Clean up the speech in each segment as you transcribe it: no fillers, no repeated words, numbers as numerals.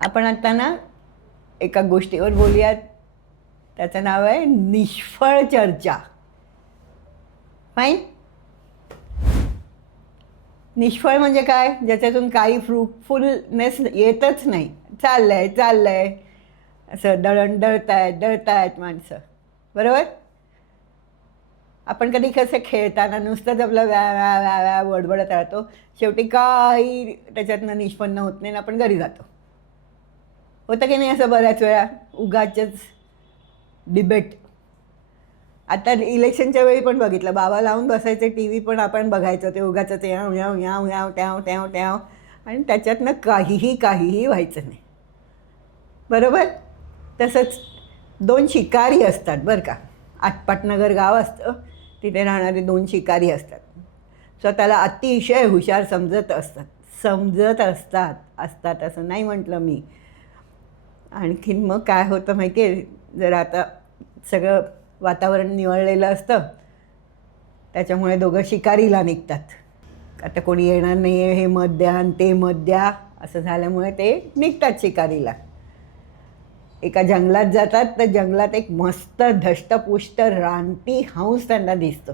आपण आता ना एका गोष्टीवर बोलूयात. त्याचं नाव आहे निष्फळ चर्चा. फाईन. निष्फळ म्हणजे काय? ज्याच्यातून काही फ्रुटफुलनेस येतच नाही. चाललंय असं दळतायत माणसं. बरोबर. आपण कधी कसं खेळताना नुसतंच आपलं व्या बडबडत राहतो. शेवटी काही त्याच्यातनं निष्पन्न होत नाही, आपण घरी जातो. होतं की नाही असं बऱ्याच वेळा? उगाचच डिबेट. आता इलेक्शनच्या वेळी पण बघितलं, बाबा लावून बसायचे टी व्ही, पण आपण बघायचं ते उगाचच याव याव याव याव ट्याव ट्याव ट्याव, आणि त्याच्यातनं काहीही व्हायचं नाही. बरोबर. तसंच दोन शिकारी असतात बरं का. आटपाटनगर गाव असतं, तिथे राहणारे दोन शिकारी असतात. स्वतःला अतिशय हुशार समजत असतात असं नाही म्हटलं मी. आणखीन मग काय होतं माहिती आहे, जर आता सगळं वातावरण निवळलेलं असतं, त्याच्यामुळे दोघं शिकारीला निघतात. आता कोणी येणार नाही आहे, हे मत द्या आणि ते मत द्या असं झाल्यामुळे ते निघतात शिकारीला. एका जंगलात जातात, तर जंगलात एक मस्त धष्टपुष्ट रानटी हंस त्यांना दिसतो.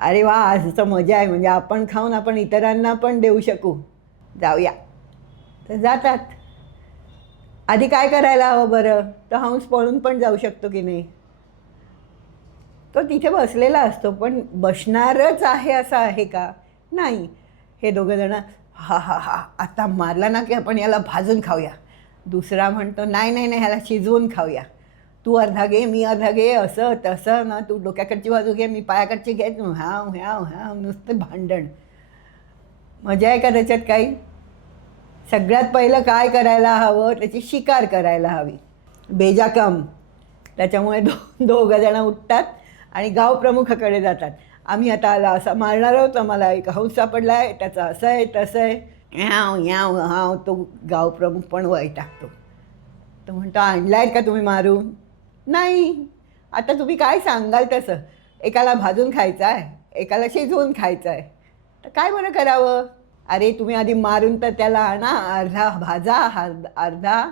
अरे वा, आज तर मजा आहे, म्हणजे आपण खाऊन आपण इतरांना पण देऊ शकू, जाऊया. तर जातात. आधी काय करायला हवं बरं? तर हंस पळून पण जाऊ शकतो की नाही? तो तिथे बसलेला असतो, पण बसणारच आहे असं आहे का? नाही. हे दोघं जण हा हा हा आता मारला ना की आपण याला भाजून खाऊया. दुसरा म्हणतो नाही नाही नाही, ह्याला शिजवून खाऊया. तू अर्धा घे, मी अर्धा घे, असं तसं ना, तू डोक्याकडची बाजू घे, मी पायाकडची घे. ह्याव ह्याव ह्याव, नुसतं भांडण. मजा आहे का त्याच्यात काही? सगळ्यात पहिलं काय करायला हवं? त्याची शिकार करायला हवी. बेजाकम. त्याच्यामुळे दोघं जण उठतात आणि गावप्रमुखाकडे जातात. आम्ही आता आला असा मारणार आहोत, आम्हाला एक हंस सापडला आहे, त्याचं असं आहे तसं आहे. याव याव हाव. तो गावप्रमुख पण वैतागतो. तो म्हणतो आणलाय का तुम्ही मारून? नाही. आता तुम्ही काय सांगाल तसं. एकाला भाजून खायचं आहे, एकाला शिजवून खायचं आहे, तर काय बरं करावं? अरे तुम्ही आधी मारून तर त्याला आणा, अर्धा भाजा, अर्धा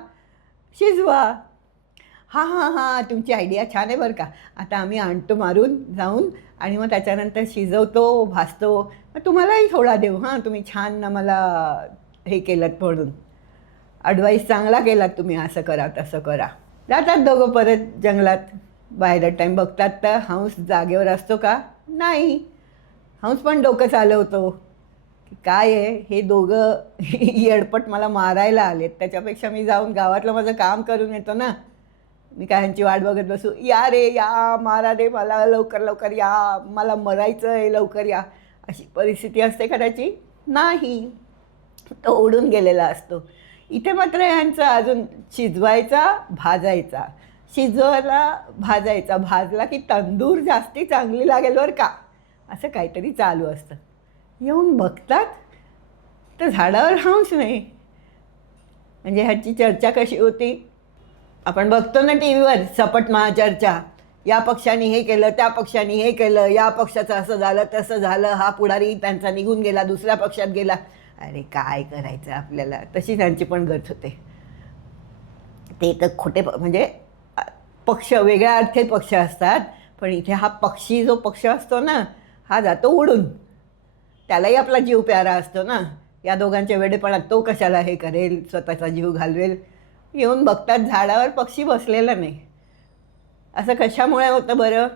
शिजवा. हां हां हां, तुमची आयडिया छान आहे बरं का. आता आम्ही आणतो मारून जाऊन, आणि मग त्याच्यानंतर शिजवतो, भाजतो, मग तुम्हालाही थोडा देऊ. हां, तुम्ही छान ना मला हे केलं म्हणून ॲडवाईस चांगला केलात तुम्ही, असं करा तसं करा. जातात दोघं परत जंगलात. बाय द टाईम बघतात तर हंस जागेवर असतो का? नाही. हंस पण डोकं चालवतो की काय आहे, हे दोघं येडपट मला मारायला आलेत, त्याच्यापेक्षा मी जाऊन गावातलं माझं काम करून येतो ना. मी काय ह्यांची वाट बघत बसू? या रे या, मारा रे मला, लवकर लवकर या, मला मरायचं आहे, लवकर या. अशी परिस्थिती असते का त्याची? नाही. तो उडून गेलेला असतो. इथे मात्र ह्यांचं अजून शिजवायचा, भाजायचा, शिजवायला भाजायचा, भाजला की तंदूर जास्ती चांगली लागेल बरं का, असं काहीतरी चालू असतं. येऊन बघतात तर झाडावर हंस नाही. म्हणजे ह्याची चर्चा कशी होती? आपण बघतो ना टी व्हीवर, सपट महाचर्चा. या पक्षाने हे केलं, त्या पक्षाने हे केलं, या पक्षाचं असं झालं तसं झालं, हा पुढारी त्यांचा निघून गेला, दुसऱ्या पक्षात गेला. अरे काय करायचं आपल्याला? तशी त्यांची पण गत होते. ते तर खोटे म्हणजे पक्ष वेगळ्या अर्थी पक्ष असतात, पण इथे हा पक्षी जो पक्ष असतो ना, हा जातो उडून. त्यालाही आपला जीव प्यारा असतो ना. या दोघांच्या वेडेपणात तो कशाला हे करेल, स्वतःचा जीव घालवेल. येऊन बघतात झाडावर पक्षी बसलेला नाही. असं कशामुळे होतं बरं?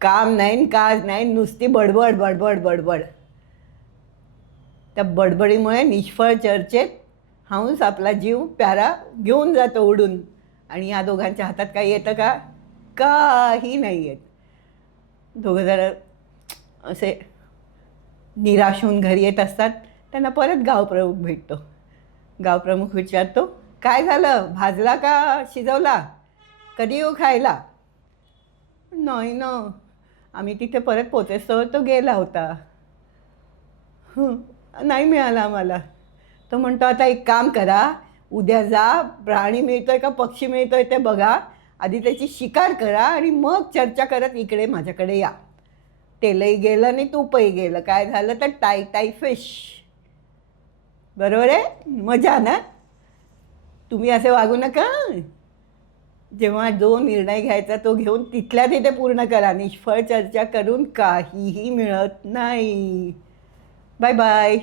काम नाही, काज नाही, नुसती बडबड बडबड बडबड. त्या बडबडीमुळे निष्फळ चर्चेत हंस आपला जीव प्यारा घेऊन जातो उडून. आणि या दोघांच्या हातात काही येतं का? काही नाही येत. दोघं जरा असे निराश होऊन घरी येत असतात. त्यांना परत गावप्रमुख भेटतो. गावप्रमुख विचारतो, काय झालं, भाजला का शिजवला? कधी येऊ खायला? नाही ना, आम्ही तिथे परत पोचेस्तोवर तो गेला होता. नाही मिळाला आम्हाला. तो म्हणतो आता एक काम करा, उद्या जा, प्राणी मिळतोय का पक्षी मिळतोय ते बघा, आधी त्याची शिकार करा आणि मग चर्चा करत इकडे माझ्याकडे या. तेलही गेलं आणि तूपही गेलं. काय झालं तर टाय टाय फिश. बरोबर आहे, मजा ना. तुम्ही असे वागू नका. जेव्हा जो निर्णय घ्यायचा तो घेऊन तिथल्या तिथे पूर्ण करा. निष्फळ चर्चा करून काहीही मिळत नाही. Bye bye.